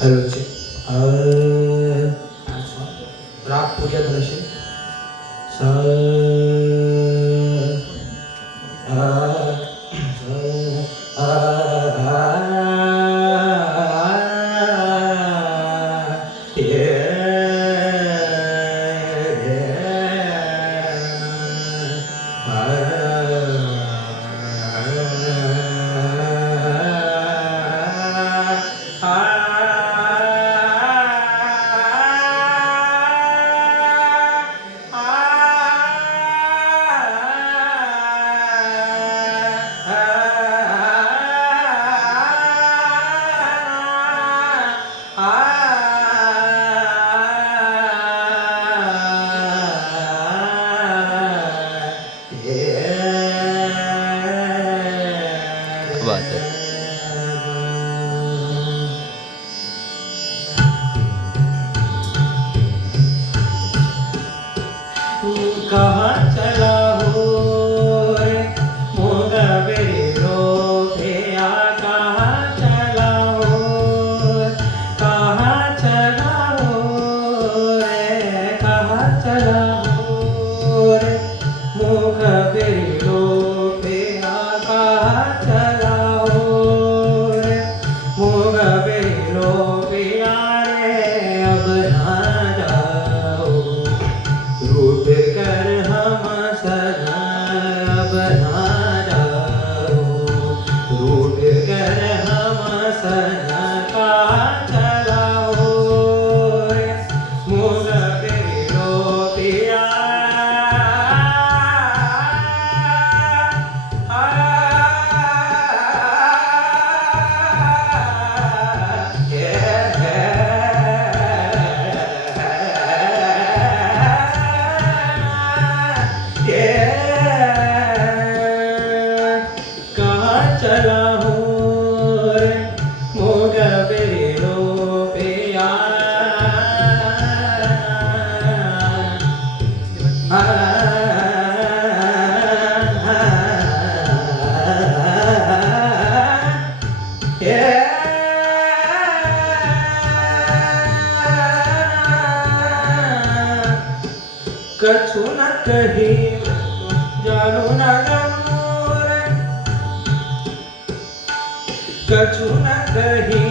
हॅलोचे राग पूजा धनशे सा बात है। कहाँ चला हो रे मोगा बेरो भैया, कहाँ चला हो, कहाँ चला हो रे, कहाँ चला हो रे मोगा बेरो भैया, कहाँ चला हो रे मोगा बेरो भैया रे, अब ना जाओ रूठ कर हम सना, अब ना जाओ रूठ कर हम सना, कहाँ चला हो रे मोगा बेरो पिया। कहाँ चला हो रे मोगा बेरो पिया, कछु न कही जानू न जानू रे, कछु न कही